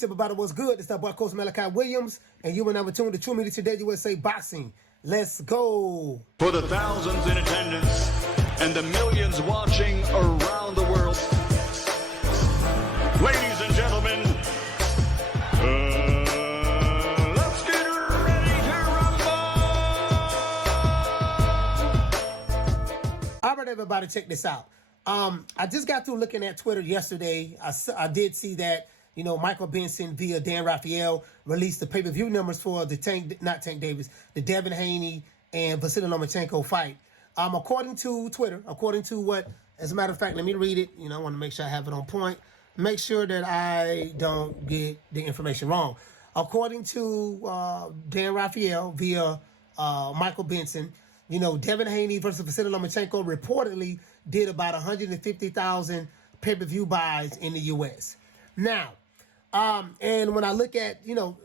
Peace, everybody. What's good? It's that boy, Coach Malachi Williams, and you and I were tuned to True Media Today USA Boxing. Let's go. For the thousands in attendance and the millions watching around the world, ladies and gentlemen, let's get ready to rumble! All right, everybody, check this out. I just got through looking at Twitter yesterday. I did see that, you know, Michael Benson via Dan Raphael released the pay-per-view numbers for the the Devin Haney and Vasily Lomachenko fight. According to Twitter, as a matter of fact, let me read it. You know, I want to make sure I have it on point. Make sure that I don't get the information wrong. According to Dan Raphael via Michael Benson, you know, Devin Haney versus Vasily Lomachenko reportedly did about 150,000 pay-per-view buys in the U.S. Now, and when I look at, you know,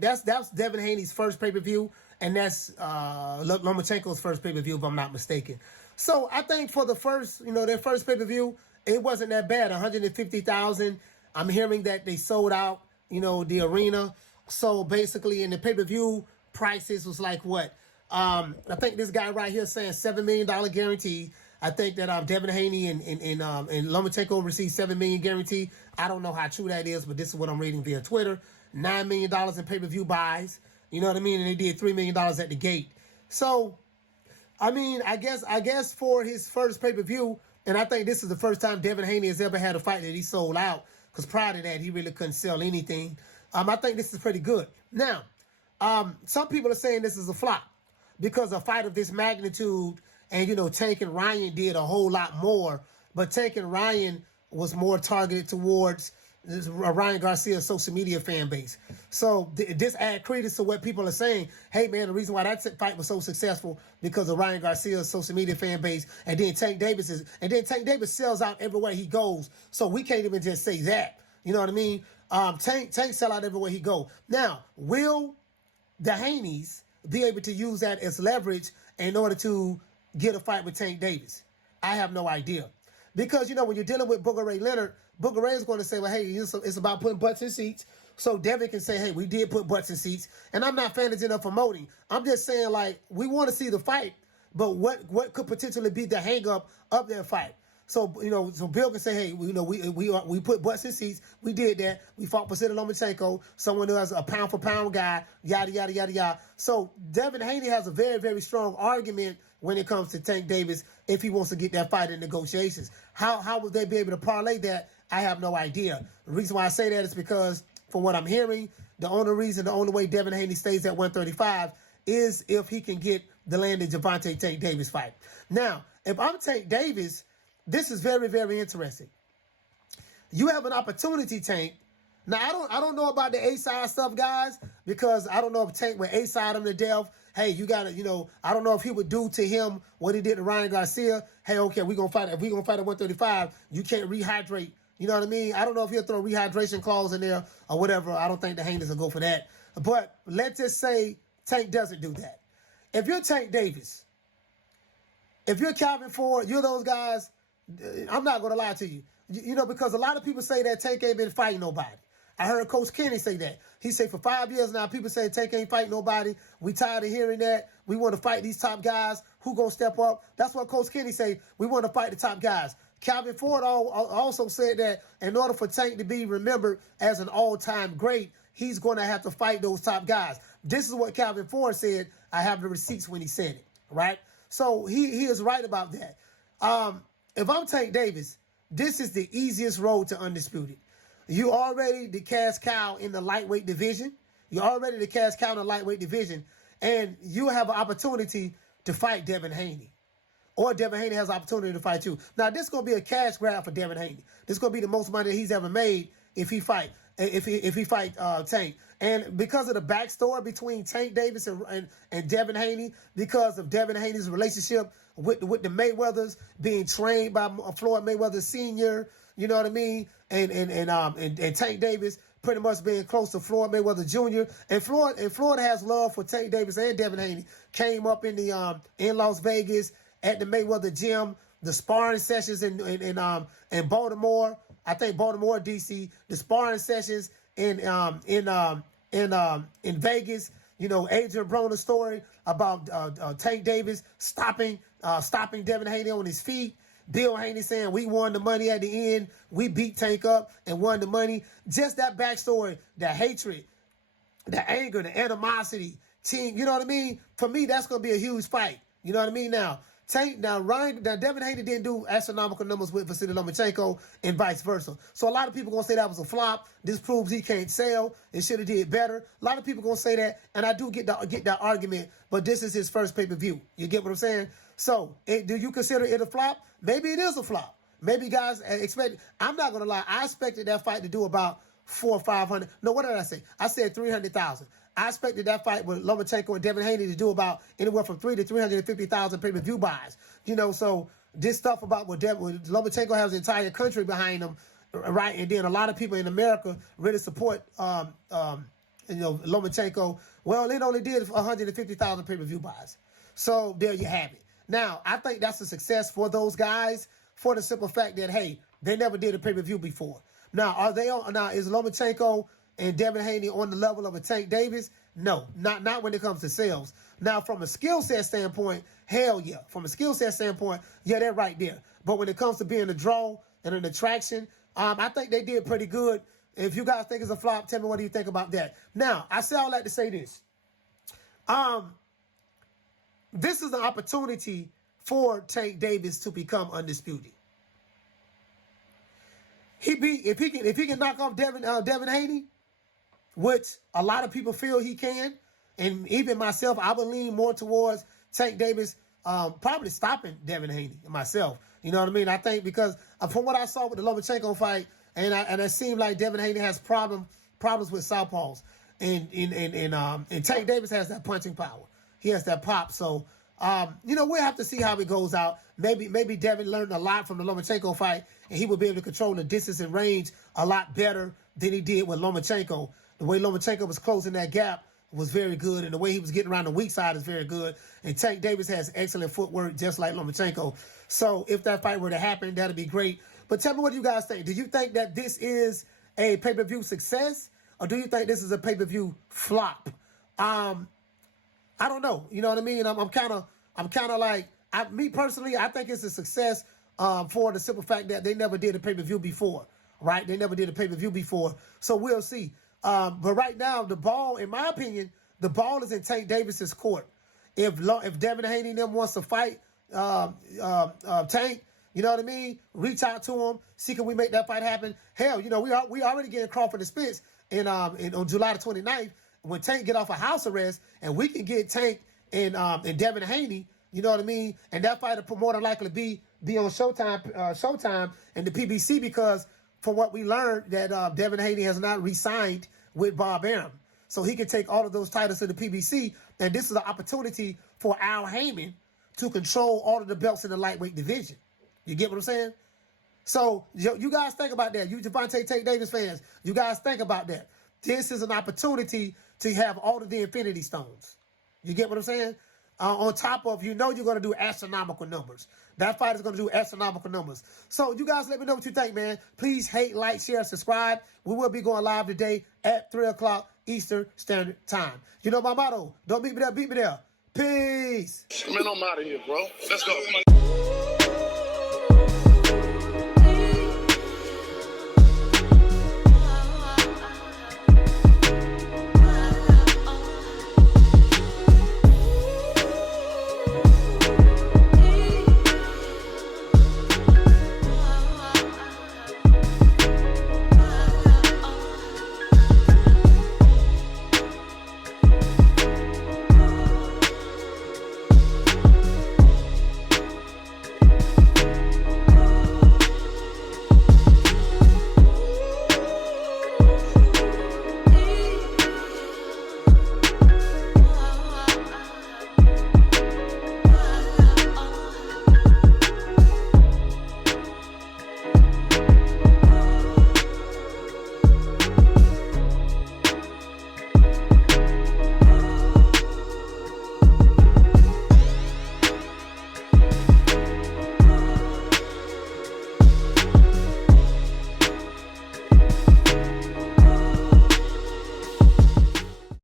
that's Devin Haney's first pay-per-view, and that's Lomachenko's first pay-per-view, if I'm not mistaken. So I think for the first, you know, their first pay-per-view, it wasn't that bad. 150,000. I'm hearing that they sold out, you know, the arena. So basically, in the pay-per-view prices was like what? I think this guy right here saying $7 million guarantee. I think that Devin Haney and Lomachenko received $7 million guarantee. I don't know how true that is, but this is what I'm reading via Twitter. $9 million in pay-per-view buys. You know what I mean? And they did $3 million at the gate. So, I mean, I guess for his first pay-per-view, and I think this is the first time Devin Haney has ever had a fight that he sold out, because prior to that, he really couldn't sell anything. I think this is pretty good. Now, some people are saying this is a flop, because a fight of this magnitude, and, you know, Tank and Ryan did a whole lot more, but Tank and Ryan was more targeted towards Ryan Garcia's social media fan base. So this adds credence to what people are saying. Hey, man, the reason why that fight was so successful because of Ryan Garcia's social media fan base, and then Tank Davis sells out everywhere he goes. So we can't even just say that. You know what I mean? Tank sell out everywhere he go. Now, will the Haneys be able to use that as leverage in order to get a fight with Tank Davis? I have no idea. Because, you know, when you're dealing with Booker Ray Leonard, Booker Ray is going to say, well, hey, it's about putting butts in seats. So Devin can say, hey, we did put butts in seats. And I'm not fanning of promoting. I'm just saying, like, we want to see the fight, but what could potentially be the hang-up of that fight? So, you know, so Bill can say, hey, you know, we put butts in seats. We did that. We fought Vasily Lomachenko, someone who has a pound-for-pound guy, yada, yada, yada, yada. So Devin Haney has a very, very strong argument when it comes to Tank Davis if he wants to get that fight in negotiations. How would they be able to parlay that? I have no idea. The reason why I say that is because, from what I'm hearing, the only way Devin Haney stays at 135 is if he can get the landed Gervonta Tank Davis fight. Now, if I'm Tank Davis, this is very, very interesting. You have an opportunity, Tank. Now, I don't know about the A-side stuff, guys, because I don't know if Tank would A-side him to death. Hey, you got to, you know, I don't know if he would do to him what he did to Ryan Garcia. Hey, okay, we're going to fight. If we're going to fight at 135, you can't rehydrate. You know what I mean? I don't know if he'll throw a rehydration clause in there or whatever. I don't think the Haneys will go for that. But let's just say Tank doesn't do that. If you're Tank Davis, if you're Calvin Ford, you're those guys, I'm not going to lie to you. You know, because a lot of people say that Tank ain't been fighting nobody. I heard Coach Kenny say that. He said for 5 years now, people say Tank ain't fighting nobody. We tired of hearing that. We want to fight these top guys. Who going to step up? That's what Coach Kenny say. We want to fight the top guys. Calvin Ford also said that in order for Tank to be remembered as an all-time great, he's going to have to fight those top guys. This is what Calvin Ford said. I have the receipts when he said it, right? So he is right about that. If I'm Tank Davis, this is the easiest road to undisputed. You already the cash cow in the lightweight division. You're already the cash cow in the lightweight division. And you have an opportunity to fight Devin Haney. Or Devin Haney has an opportunity to fight you. Now, this is going to be a cash grab for Devin Haney. This is going to be the most money that he's ever made if he fight Tank. And because of the backstory between Tank Davis and Devin Haney, because of Devin Haney's relationship with the Mayweathers, being trained by Floyd Mayweather Sr., you know what I mean? And Tank Davis pretty much being close to Floyd Mayweather Jr. And Floyd has love for Tank Davis and Devin Haney. Came up in Las Vegas at the Mayweather gym, the sparring sessions in Baltimore. I think Baltimore, D.C., the sparring sessions in Vegas. You know, Adrian Broner's story about Tank Davis stopping Devin Haney on his feet. Bill Haney saying we won the money at the end. We beat Tank up and won the money. Just that backstory, the hatred, the anger, the animosity, team. You know what I mean? For me, that's going to be a huge fight. You know what I mean? Now, Devin Haney didn't do astronomical numbers with Vasily Lomachenko and vice versa. So a lot of people going to say that was a flop. This proves he can't sell. It should have did better. A lot of people going to say that, and I do get that argument, but this is his first pay-per-view. You get what I'm saying? So do you consider it a flop? Maybe it is a flop. Maybe guys expect. I'm not going to lie. I expected that fight to do about 400 or 500. No, what did I say? I said 300,000. I expected that fight with Lomachenko and Devin Haney to do about anywhere from 300,000 to 350,000 pay-per-view buys. You know, so this stuff about what Lomachenko has the entire country behind him, right? And then a lot of people in America really support, Lomachenko. Well, it only did 150,000 pay-per-view buys. So there you have it. Now, I think that's a success for those guys for the simple fact that, hey, they never did a pay-per-view before. Now, is Lomachenko and Devin Haney on the level of a Tank Davis? No, not when it comes to sales. Now, from a skill set standpoint, hell yeah. From a skill set standpoint, yeah, they're right there. But when it comes to being a draw and an attraction, I think they did pretty good. If you guys think it's a flop, tell me what do you think about that. Now, I say all that to say this. This is an opportunity for Tank Davis to become undisputed. If he can knock off Devin Haney, which a lot of people feel he can, and even myself, I would lean more towards Tank Davis probably stopping Devin Haney myself. You know what I mean? I think because from what I saw with the Lomachenko fight, and it seemed like Devin Haney has problems with southpaws, and Tank Davis has that punching power. He has that pop. So we'll have to see how it goes out. Maybe Devin learned a lot from the Lomachenko fight, and he will be able to control the distance and range a lot better than he did with Lomachenko. The way Lomachenko was closing that gap was very good, and the way he was getting around the weak side is very good. And Tank Davis has excellent footwork, just like Lomachenko. So if that fight were to happen, that'd be great. But tell me what you guys think. Do you think that this is a pay-per-view success, or do you think this is a pay-per-view flop? I don't know. You know what I mean? I'm kind of like, me personally, I think it's a success for the simple fact that they never did a pay-per-view before, right? They never did a pay-per-view before. So we'll see. But right now, the ball, in my opinion, the ball is in Tank Davis's court. If Devin Haney and them wants to fight Tank, you know what I mean? Reach out to him, see can we make that fight happen. Hell, we already getting Crawford and Spence on July the 29th when Tank get off of house arrest, and we can get Tank and Devin Haney. You know what I mean? And that fight will more than likely be on Showtime and the PBC, because from what we learned that Devin Haney has not re-signed with Bob Arum. So he can take all of those titles to the PBC, and this is an opportunity for Al Heyman to control all of the belts in the lightweight division. You get what I'm saying? So you guys think about that. You Devontae Tank Davis fans, you guys think about that. This is an opportunity to have all of the Infinity Stones. You get what I'm saying? On top of, you're going to do astronomical numbers. That fight is going to do astronomical numbers. So you guys let me know what you think, man. Please hate, like, share, subscribe. We will be going live today at 3 o'clock Eastern Standard Time. You know my motto. Don't beat me there, beat me there. Peace. Man, I'm out of here, bro. Let's go.